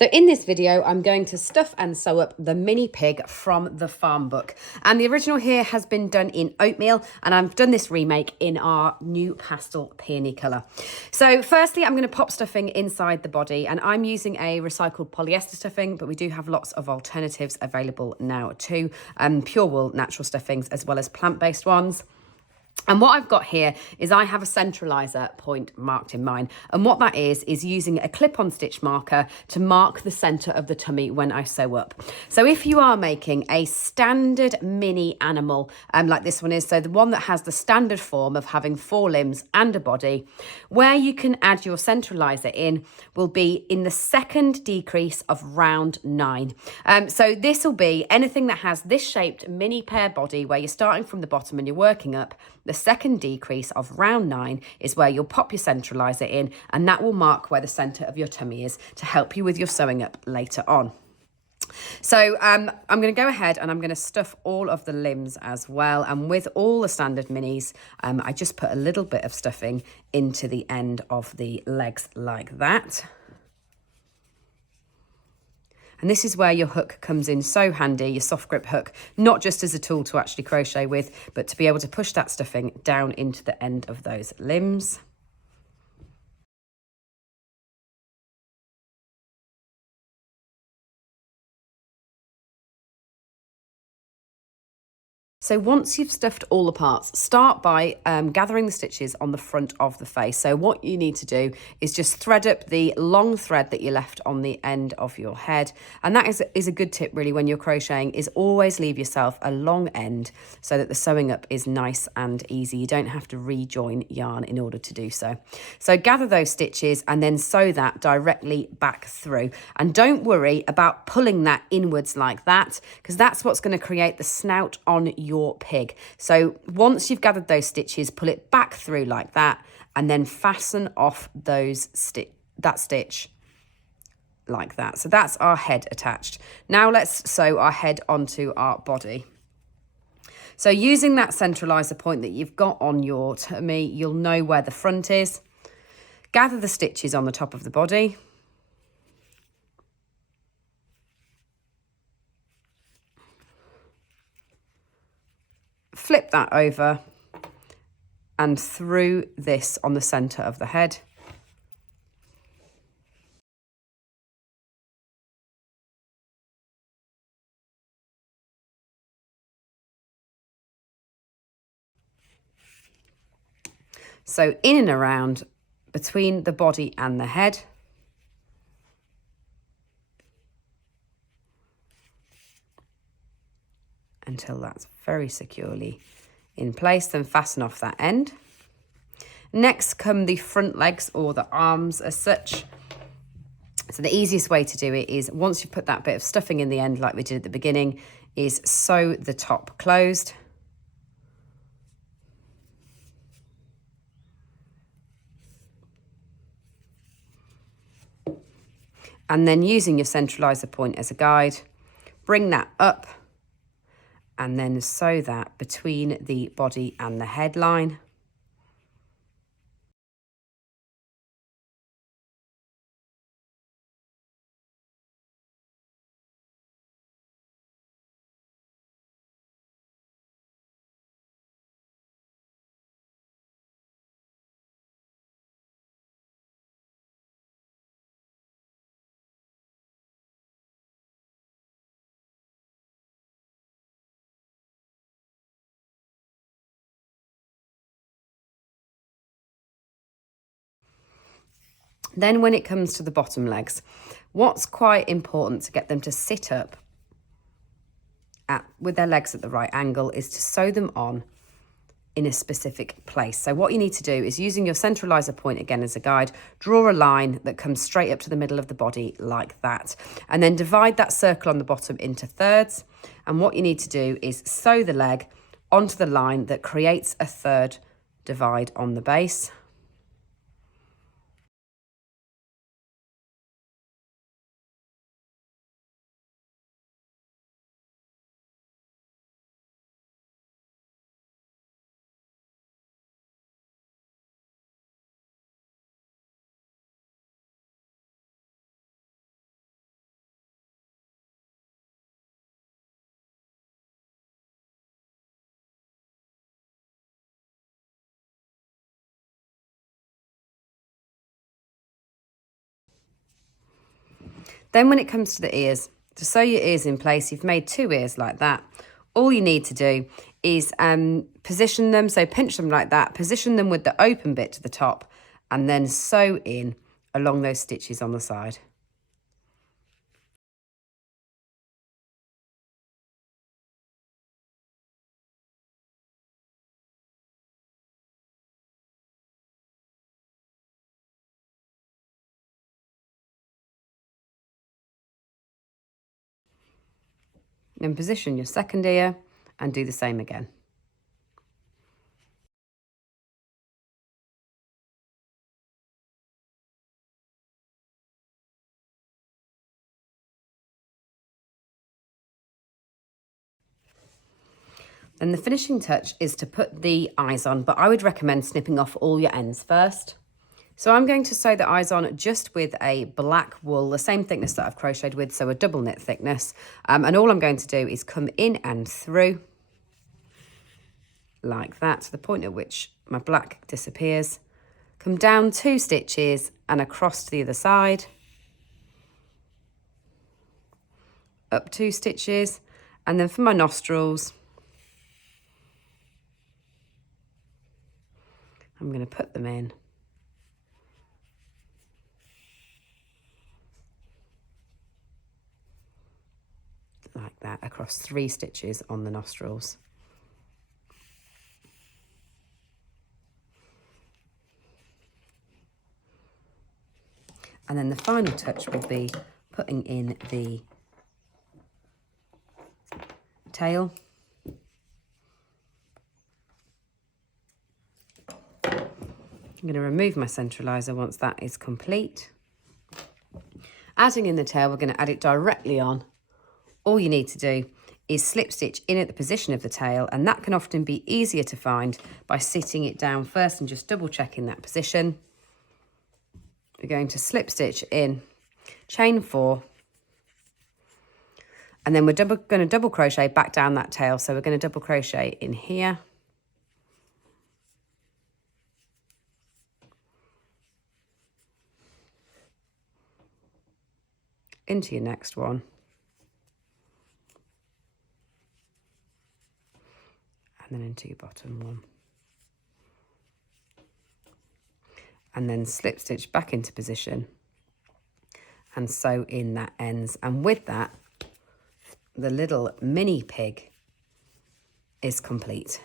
So in this video, I'm going to stuff and sew up the mini pig from the farm book. And the original here has been done in oatmeal, and I've done this remake in our new pastel peony colour. So firstly, I'm going to pop stuffing inside the body, and I'm using a recycled polyester stuffing, but we do have lots of alternatives available now too. Pure wool natural stuffings as well as plant-based ones. And what I've got here is I have a Centraliser point marked in mine. And what that is using a clip-on stitch marker to mark the centre of the tummy when I sew up. So if you are making a standard mini animal, like this one is, so the one that has the standard form of having 4 limbs and a body, where you can add your Centraliser in will be in the second decrease of round 9. So this will be anything that has this shaped mini pear body where you're starting from the bottom and you're working up. The second decrease of round 9 is where you'll pop your Centraliser in, and that will mark where the centre of your tummy is to help you with your sewing up later on. So I'm going to go ahead and I'm going to stuff all of the limbs as well. And with all the standard minis, I just put a little bit of stuffing into the end of the legs like that. And this is where your hook comes in so handy, your soft grip hook, not just as a tool to actually crochet with, but to be able to push that stuffing down into the end of those limbs. So once you've stuffed all the parts, start by gathering the stitches on the front of the face. So what you need to do is just thread up the long thread that you left on the end of your head. And that is a good tip really when you're crocheting, is always leave yourself a long end so that the sewing up is nice and easy. You don't have to rejoin yarn in order to do so. So gather those stitches and then sew that directly back through. And don't worry about pulling that inwards like that, because that's what's going to create the snout on your pig. So once you've gathered those stitches, pull it back through like that and then fasten off that stitch like that. So that's our head attached. Now let's sew our head onto our body. So using that Centraliser point that you've got on your tummy, you'll know where the front is. Gather the stitches on the top of the body. Flip that over and through this on the centre of the head. So in and around between the body and the head. Until that's very securely in place, then fasten off that end. Next come the front legs or the arms as such. So the easiest way to do it is once you've put that bit of stuffing in the end like we did at the beginning, is sew the top closed. And then using your Centraliser point as a guide, bring that up and then sew that between the body and the headline. Then when it comes to the bottom legs, what's quite important to get them to sit up with their legs at the right angle is to sew them on in a specific place. So what you need to do is, using your Centraliser point again as a guide, draw a line that comes straight up to the middle of the body like that, and then divide that circle on the bottom into thirds. And what you need to do is sew the leg onto the line that creates a third divide on the base. Then when it comes to the ears, to sew your ears in place, you've made 2 ears like that. All you need to do is position them, so pinch them like that, position them with the open bit to the top, and then sew in along those stitches on the side. Then position your second ear and do the same again. Then the finishing touch is to put the eyes on, but I would recommend snipping off all your ends first. So I'm going to sew the eyes on just with a black wool, the same thickness that I've crocheted with, so a double knit thickness. And all I'm going to do is come in and through like that, to the point at which my black disappears. Come down 2 stitches and across to the other side. Up 2 stitches, and then for my nostrils, I'm going to put them in. Like that, across 3 stitches on the nostrils. And then the final touch will be putting in the tail. I'm going to remove my centraliser once that is complete. Adding in the tail, we're going to add it directly on. All you need to do is slip stitch in at the position of the tail, and that can often be easier to find by sitting it down first and just double checking that position. We're going to slip stitch in, chain 4, and then we're going to double crochet back down that tail. So we're going to double crochet in here, into your next one, and then into your bottom one, and then slip stitch back into position and sew in that ends. And with that, the little mini pig is complete.